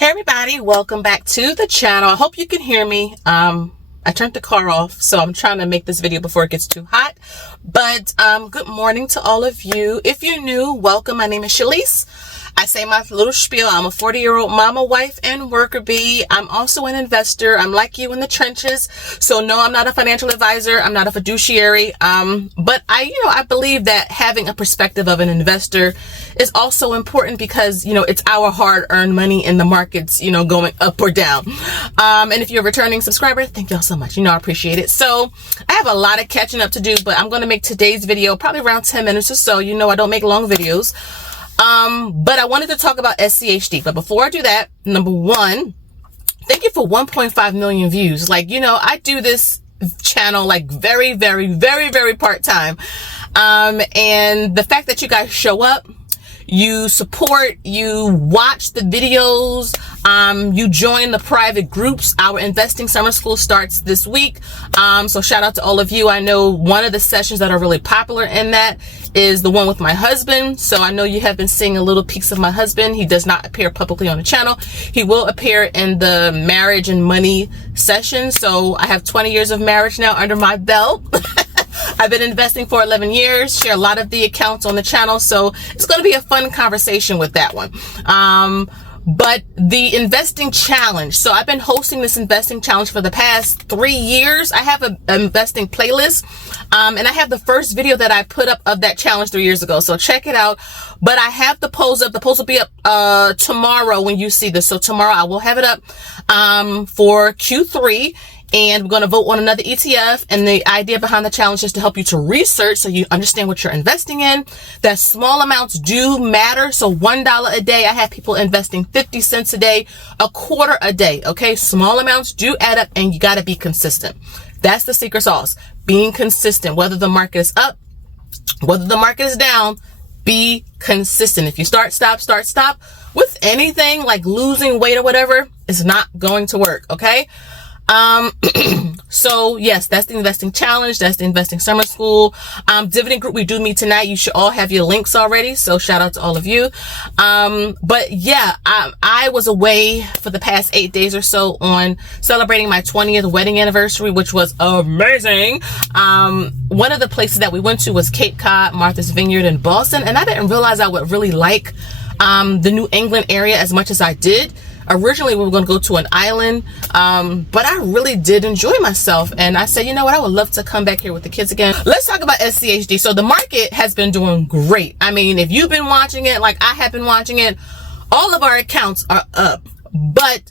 Hey everybody, welcome back to the channel. I hope you can hear me. I turned the car off, so I'm trying to make this video before it gets too hot. But good morning to all of you. If you're new, welcome. My name is Shalise. I say my little spiel. I'm a 40-year-old mama, wife, and worker bee. I'm also an investor. I'm like you in the trenches. So no, I'm not a financial advisor. I'm not a fiduciary. But I believe that having a perspective of an investor is also important because, it's our hard-earned money in the markets, going up or down. And if you're a returning subscriber, thank y'all so much. I appreciate it. So I have a lot of catching up to do, but I'm going to make today's video probably around 10 minutes or so. I don't make long videos. But I wanted to talk about SCHD. But before I do that, number one, thank you for 1.5 million views. I do this channel very, very, very, very part-time. And the fact that you guys show up, you support, you watch the videos, you join the private groups. Our investing summer school starts this week. So shout out to all of you. I know one of the sessions that are really popular in that is the one with my husband. So I know you have been seeing a little piece of my husband. He does not appear publicly on the channel. He will appear in the marriage and money session. So I have 20 years of marriage now under my belt. I've been investing for 11 years, share a lot of the accounts on the channel. So it's going to be a fun conversation with that one. But the investing challenge. So I've been hosting this investing challenge for the past 3 years. I have an investing playlist. And I have the first video that I put up of that challenge 3 years ago. So check it out. But I have the post up. The post will be up tomorrow when you see this. So tomorrow I will have it up for Q3. And we're going to vote on another ETF. And the idea behind the challenge is to help you to research so you understand what you're investing in. That small amounts do matter. So $1 a day, I have people investing 50 cents a day, a quarter a day. Okay. Small amounts do add up and you got to be consistent. That's the secret sauce. Being consistent, whether the market is up, whether the market is down, be consistent. If you start, stop with anything like losing weight or whatever, it's not going to work. Okay. So yes, that's the investing challenge. That's the investing summer school. Dividend group, we do meet tonight. You should all have your links already. So shout out to all of you. But yeah, I was away for the past 8 days or so on celebrating my 20th wedding anniversary, which was amazing. One of the places that we went to was Cape Cod, Martha's Vineyard in Boston. And I didn't realize I would really like, the New England area as much as I did. Originally, we were going to go to an island, but I really did enjoy myself. And I said, you know what? I would love to come back here with the kids again. Let's talk about SCHD. So the market has been doing great. I mean, if you've been watching it, like I have been watching it, all of our accounts are up. But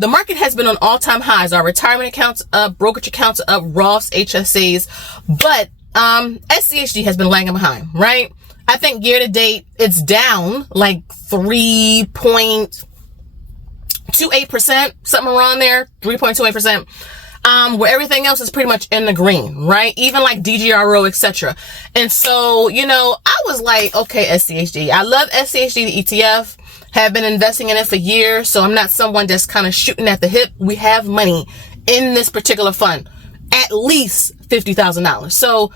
the market has been on all-time highs. Our retirement accounts up, brokerage accounts are up, Roths, HSAs. But SCHD has been lagging behind, right? I think year to date, it's down like 3.28%, something around there, 3.28%, where everything else is pretty much in the green, right? Even like DGRO, etc. And so, I was like, okay, SCHD. I love SCHD, the ETF, have been investing in it for years. So I'm not someone that's kind of shooting at the hip. We have money in this particular fund, at least $50,000. So,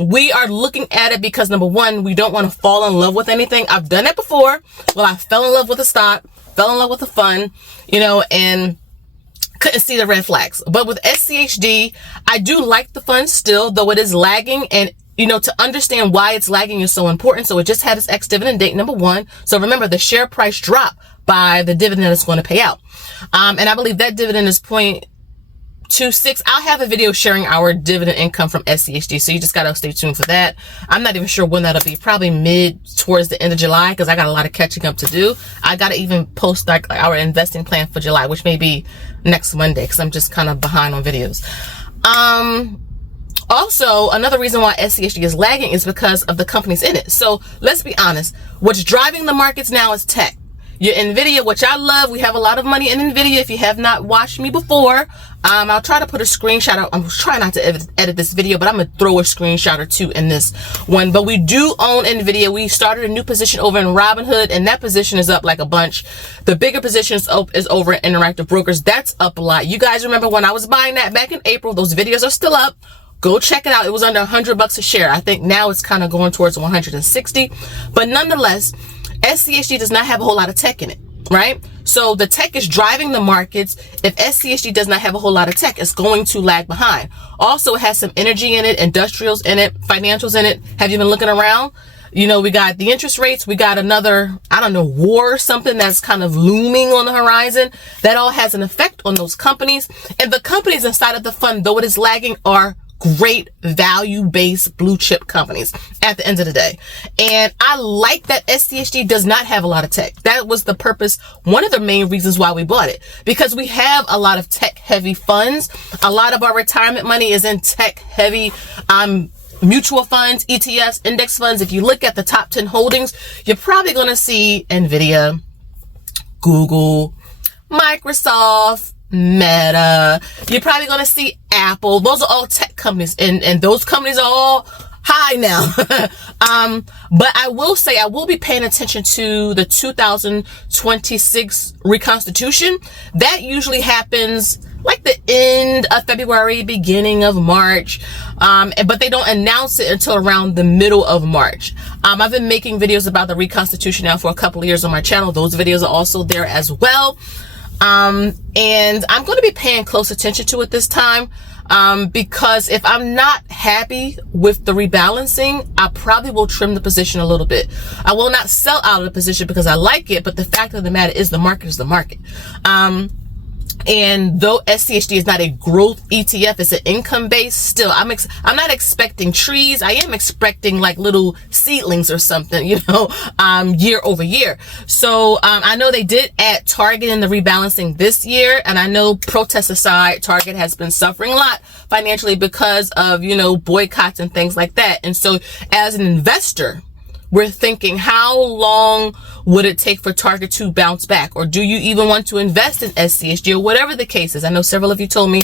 we are looking at it because number one, we don't want to fall in love with anything. I've done it before. Well, I fell in love with a stock, fell in love with the fund, and couldn't see the red flags. But with SCHD, I do like the fund still, though it is lagging. And, to understand why it's lagging is so important. So it just had its ex-dividend date, number one. So remember, the share price dropped by the dividend it's going to pay out. And I believe that dividend is 0.26. I'll have a video sharing our dividend income from SCHD. So you just got to stay tuned for that. I'm not even sure when that'll be, probably towards the end of July, because I got a lot of catching up to do. I got to even post like our investing plan for July, which may be next Monday, because I'm just kind of behind on videos. Also, another reason why SCHD is lagging is because of the companies in it. So let's be honest. What's driving the markets now is tech. Your NVIDIA, which I love. We have a lot of money in NVIDIA. If you have not watched me before, I'll try to put a screenshot out. I'm trying not to edit this video, but I'm going to throw a screenshot or two in this one. But we do own NVIDIA. We started a new position over in Robinhood, and that position is up like a bunch. The bigger position is over at Interactive Brokers. That's up a lot. You guys remember when I was buying that back in April? Those videos are still up. Go check it out. It was under $100 a share. I think now it's kind of going towards 160. But nonetheless, SCHD does not have a whole lot of tech in it, right? So the tech is driving the markets. If SCHD does not have a whole lot of tech, it's going to lag behind. Also, it has some energy in it, industrials in it, financials in it. Have you been looking around? You know, we got the interest rates. We got another, I don't know, war or something that's kind of looming on the horizon. That all has an effect on those companies. And the companies inside of the fund, though it is lagging, are great value-based blue chip companies at the end of the day. And I like that SCHD does not have a lot of tech. That was the purpose, one of the main reasons why we bought it, because we have a lot of tech heavy funds. A lot of our retirement money is in tech heavy mutual funds, ETFs, index funds. If you look at the top 10 holdings, you're probably going to see Nvidia, Google, Microsoft, Meta. You're probably going to see Apple. Those are all tech companies, and those companies are all high now. But I will say I will be paying attention to the 2026 reconstitution. That usually happens like the end of February, beginning of March. But they don't announce it until around the middle of March. I've been making videos about the reconstitution now for a couple of years on my channel. Those videos are also there as well. And I'm going to be paying close attention to it this time. Because if I'm not happy with the rebalancing, I probably will trim the position a little bit. I will not sell out of the position because I like it, but the fact of the matter is the market is the market. And though SCHD is not a growth ETF, it's an income base, still I'm not expecting trees. I am expecting like little seedlings or something, you know, year over year. So I know they did add Target in the rebalancing this year, and I know, protests aside, Target has been suffering a lot financially because of, you know, boycotts and things like that. And so as an investor, we're thinking, how long would it take for Target to bounce back? Or do you even want to invest in SCHD or whatever the case is? I know several of you told me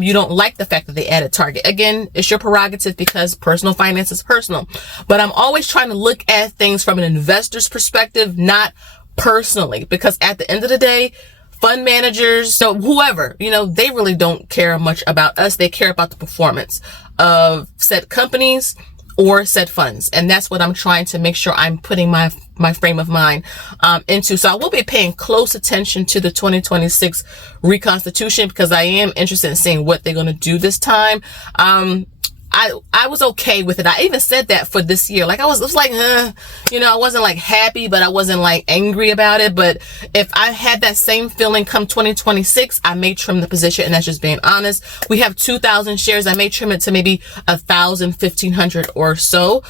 you don't like the fact that they added Target. Again, it's your prerogative because personal finance is personal. But I'm always trying to look at things from an investor's perspective, not personally. Because at the end of the day, fund managers, so whoever, you know, they really don't care much about us. They care about the performance of said companies or said funds. And that's what I'm trying to make sure I'm putting my frame of mind into. So I will be paying close attention to the 2026 reconstitution because I am interested in seeing what they're going to do this time. I was okay with it. I even said that for this year. Like I was like, you know, I wasn't like happy, but I wasn't like angry about it. But if I had that same feeling come 2026, I may trim the position, and that's just being honest. We have 2,000 shares. I may trim it to maybe 1,000, 1,500 or so.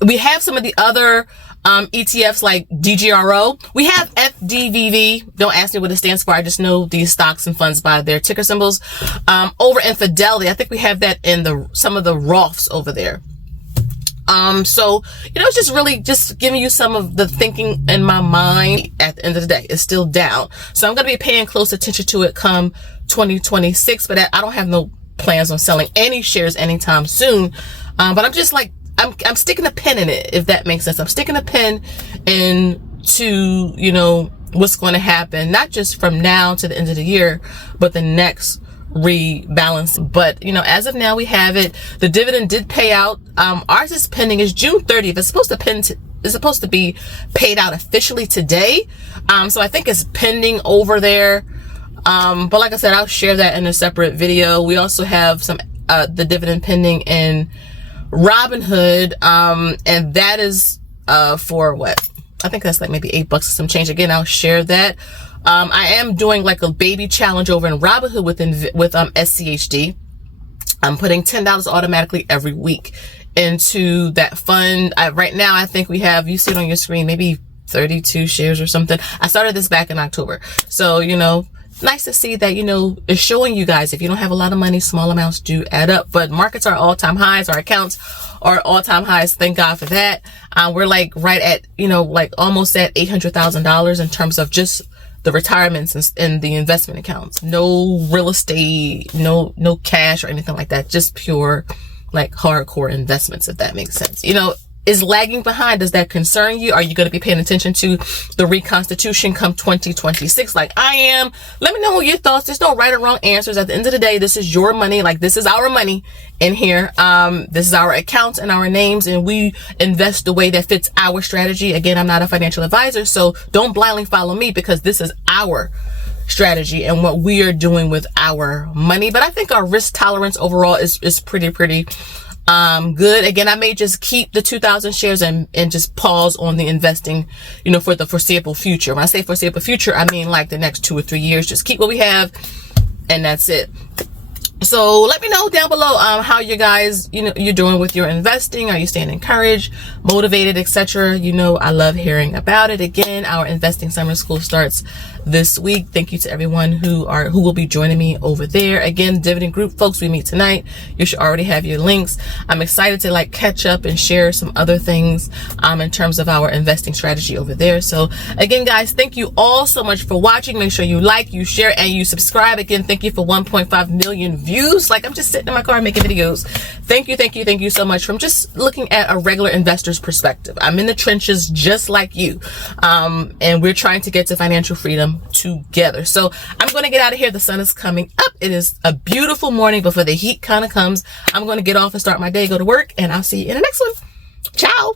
We have some of the other ETFs like DGRO. We have FDVV. Don't ask me what it stands for. I just know these stocks and funds by their ticker symbols. Over in Fidelity, I think we have that in some of the Roths over there. So, you know, it's just really just giving you some of the thinking in my mind. At the end of the day, it's still down. So I'm going to be paying close attention to it come 2026, but I don't have no plans on selling any shares anytime soon. But I'm just like, I'm sticking a pin in it, if that makes sense. I'm sticking a pin into, you know, what's going to happen, not just from now to the end of the year, but the next rebalance. But, you know, as of now, we have it. The dividend did pay out. Ours is pending. It's June 30th. It's supposed to be paid out officially today. So I think it's pending over there. But like I said, I'll share that in a separate video. We also have some, the dividend pending in Robinhood, and that is for what? I think that's like maybe $8 or some change. Again, I'll share that. I am doing like a baby challenge over in Robinhood with SCHD. I'm putting $10 automatically every week into that fund. Right now, I think we have, you see it on your screen, maybe 32 shares or something. I started this back in October. So, you know, nice to see that, you know, it's showing you guys if you don't have a lot of money, small amounts do add up. But markets are all-time highs. Our accounts are all-time highs. Thank God for that. We're like right at, you know, like almost at $800,000 in terms of just the retirements and the investment accounts. No real estate, no cash or anything like that. Just pure like hardcore investments, if that makes sense. You know, is lagging behind. Does that concern you? Are you going to be paying attention to the reconstitution come 2026 like I am? Let me know what your thoughts. There's no right or wrong answers. At the end of the day, this is your money. Like, this is our money in here. This is our accounts and our names, and we invest the way that fits our strategy. Again, I'm not a financial advisor, so don't blindly follow me, because this is our strategy and what we are doing with our money. But I think our risk tolerance overall is pretty good. Again, I may just keep the 2,000 shares and just pause on the investing, for the foreseeable future. When I say foreseeable future, I mean like the next 2 or 3 years. Just keep what we have, and that's it. So let me know down below how you guys, you're doing with your investing. Are you staying encouraged, motivated, etc.? I love hearing about it. Again, our investing summer school starts this week. Thank you to everyone who will be joining me over there. Again, Dividend group folks, we meet tonight. You should already have your links. I'm excited to catch up and share some other things in terms of our investing strategy over there. So again, guys, thank you all so much for watching. Make sure you like, you share, and you subscribe. Again, thank you for 1.5 million views. I'm just sitting in my car making videos. Thank you so much. From just looking at a regular investor's perspective. I'm in the trenches just like you, and we're trying to get to financial freedom together. So I'm going to get out of here. The sun is coming up. It is a beautiful morning before the heat kind of comes. I'm going to get off and start my day, go to work, and I'll see you in the next one. Ciao.